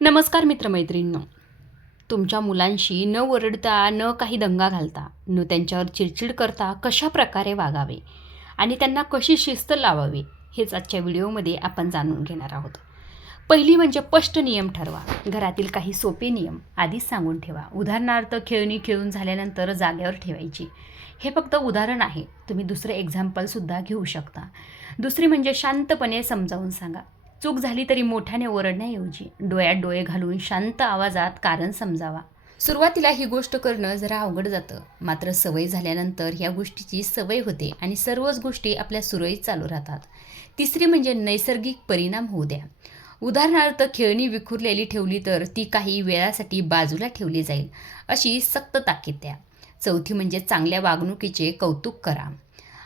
नमस्कार मित्रमैत्रिणींनो. तुमच्या मुलांशी न ओरडता, न काही दंगा घालता, न त्यांच्यावर चिडचिड करता कशा प्रकारे वागावे आणि त्यांना कशी शिस्त लावावी हेच आजच्या व्हिडिओमध्ये आपण जाणून घेणार आहोत. पहिली म्हणजे स्पष्ट नियम ठरवा. घरातील काही सोपे नियम आधीच सांगून ठेवा. उदाहरणार्थ खेळणी खेळून झाल्यानंतर जागेवर ठेवायची. हे फक्त उदाहरण आहे, तुम्ही दुसरे एक्झाम्पलसुद्धा घेऊ शकता. दुसरी म्हणजे शांतपणे समजावून सांगा. चूक झाली तरी मोठ्याने ओरडण्याऐवजी डोळ्यात डोळे घालून शांत आवाजात कारण समजावा. सुरुवातीला ही गोष्ट करणं जरा अवघड जातं, मात्र सवय झाल्यानंतर ह्या गोष्टीची सवय होते आणि सर्वच गोष्टी आपल्या सुरळीत चालू राहतात. तिसरी म्हणजे नैसर्गिक परिणाम होऊ द्या. उदाहरणार्थ खेळणी विखुरलेली ठेवली तर ती काही वेळासाठी बाजूला ठेवली जाईल अशी सक्त ताकीद द्या. चौथी म्हणजे चांगल्या वागणुकीचे कौतुक करा.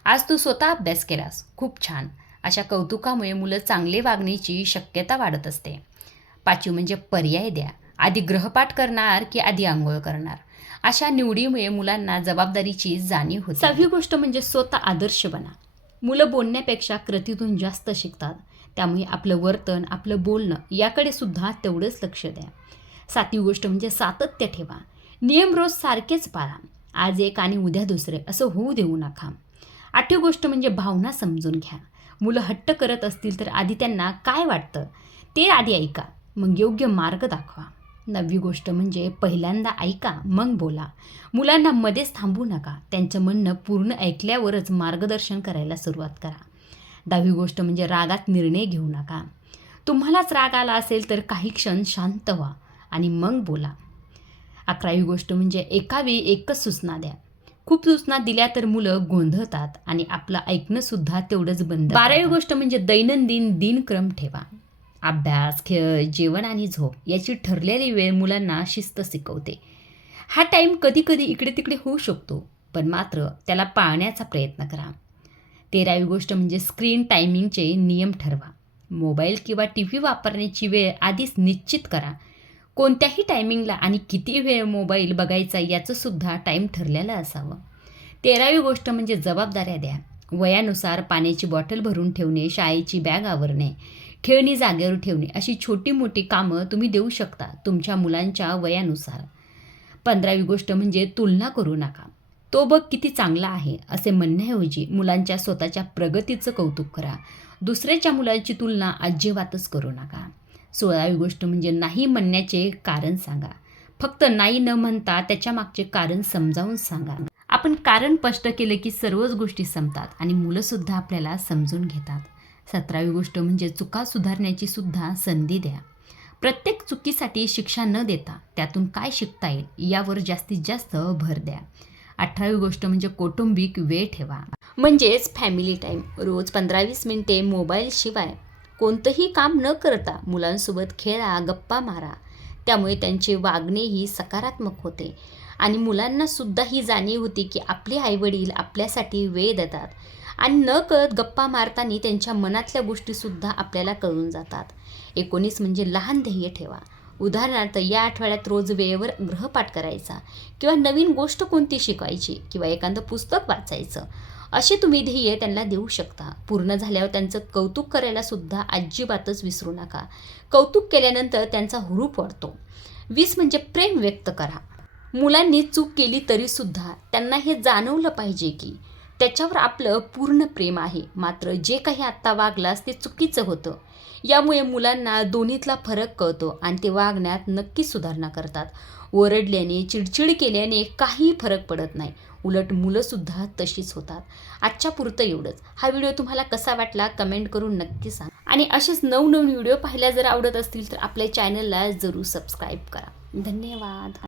आज तू स्वतः अभ्यास केलास, खूप छान. अशा कौतुकामुळे मुलं चांगले वागण्याची शक्यता वाढत असते. पाचवी म्हणजे पर्याय द्या. आधी गृहपाठ करणार की आधी आंघोळ करणार, अशा निवडीमुळे मुलांना जबाबदारीची जाणीव होते. सहावी गोष्ट म्हणजे स्वतः आदर्श बना. मुलं बोलण्यापेक्षा कृतीतून जास्त शिकतात, त्यामुळे आपलं वर्तन, आपलं बोलणं याकडे सुद्धा तेवढंच लक्ष द्या. सातवी गोष्ट म्हणजे सातत्य ठेवा. नियम रोज सारखेच पाळा. आज एक आणि उद्या दुसरे असं होऊ देऊ नका. आठवी गोष्ट म्हणजे भावना समजून घ्या. मुलं हट्ट करत असतील तर आधी त्यांना काय वाटतं ते आधी ऐका, मग योग्य मार्ग दाखवा. नववी गोष्ट म्हणजे पहिल्यांदा ऐका मग बोला. मुलांना मध्येच थांबू नका. त्यांचं म्हणणं पूर्ण ऐकल्यावरच मार्गदर्शन करायला सुरुवात करा. दहावी गोष्ट म्हणजे रागात निर्णय घेऊ नका. तुम्हालाच राग आला असेल तर काही क्षण शांत व्हा आणि मग बोला. 11वी गोष्ट म्हणजे एका वेळी एकच सूचना द्या. खूप सूचना दिल्या तर मुलं गोंधळतात आणि आपलं ऐकणंसुद्धा तेवढंच बंद. 12वी गोष्ट म्हणजे दैनंदिन दिनक्रम ठेवा. अभ्यास, खेळ, जेवण आणि झोप याची ठरलेली वेळ मुलांना शिस्त शिकवते. हा टाईम कधी कधी इकडे तिकडे होऊ शकतो, पण मात्र त्याला पाळण्याचा प्रयत्न करा. 13वी गोष्ट म्हणजे स्क्रीन टायमिंगचे नियम ठरवा. मोबाईल किंवा TV वापरण्याची वेळ आधीच निश्चित करा. कोणत्याही टायमिंगला आणि किती वेळ मोबाईल बघायचा याचं सुद्धा टाईम ठरलेलं असावं. 13वी गोष्ट म्हणजे जबाबदाऱ्या द्या. वयानुसार पाण्याची बॉटल भरून ठेवणे, शाळेची बॅग आवरणे, खेळणी जागेवर ठेवणे अशी छोटी मोठी कामं तुम्ही देऊ शकता तुमच्या मुलांच्या वयानुसार. 15वी गोष्ट म्हणजे तुलना करू नका. तो बघ किती चांगला आहे असे म्हणण्याऐवजी मुलांच्या स्वतःच्या प्रगतीचं कौतुक करा. दुसऱ्याच्या मुलांची तुलना अजिबातच करू नका. 16वी गोष्ट म्हणजे नाही म्हणण्याचे कारण सांगा. फक्त नाही न म्हणता त्याच्या मागचे कारण समजावून सांगा. आपण कारण स्पष्ट केलं की सर्वच गोष्टी संपतात आणि मुलंसुद्धा आपल्याला समजून घेतात. 17वी गोष्ट म्हणजे चुका सुधारण्याची सुद्धा संधी द्या. प्रत्येक चुकीसाठी शिक्षा न देता त्यातून काय शिकता येईल यावर जास्तीत जास्त भर द्या. 18वी गोष्ट म्हणजे कौटुंबिक वेळ ठेवा. म्हणजेच फॅमिली टाईम. रोज 15-20 मिनिटे मोबाईलशिवाय कोणतंही काम न करता मुलांसोबत खेळा, गप्पा मारा. त्यामुळे त्यांचे वागणेही सकारात्मक होते आणि मुलांनासुद्धा ही जाणीव होती की आपले आईवडील आपल्यासाठी वेळ देतात आणि न कळत गप्पा मारताना त्यांच्या मनातल्या गोष्टीसुद्धा आपल्याला कळून जातात. 19 म्हणजे लहान ध्येय ठेवा. उदाहरणार्थ या आठवड्यात रोज वेळेवर गृहपाठ करायचा किंवा नवीन गोष्ट कोणती शिकायची किंवा एखादं पुस्तक वाचायचं, असे तुम्ही ध्येय त्यांना देऊ शकता. पूर्ण झाल्यावर त्यांचं कौतुक करायला सुद्धा अजिबातच विसरू नका. कौतुक केल्यानंतर त्यांचा हुरूप वाढतो. 20 म्हणजे प्रेम व्यक्त करा. मुलांनी चूक केली तरीसुद्धा त्यांना हे जाणवलं पाहिजे की त्याच्यावर आपलं पूर्ण प्रेम आहे, मात्र जे काही आत्ता वागलास ते चुकीचं होतं. यामुळे मुलांना दोन्हीतला फरक कळतो आणि ते वागण्यात नक्कीच सुधारणा करतात. ओरडल्याने, चिडचिड केल्याने काही फरक पडत नाही, उलट मुलंसुद्धा तशीच होतात. आजच्या पुरतं एवढंच. हा व्हिडिओ तुम्हाला कसा वाटला कमेंट करून नक्की सांगा आणि असेच नवनवीन व्हिडिओ पाहायला जर आवडत असतील तर आपल्या चॅनलला जरूर सबस्क्राईब करा. धन्यवाद.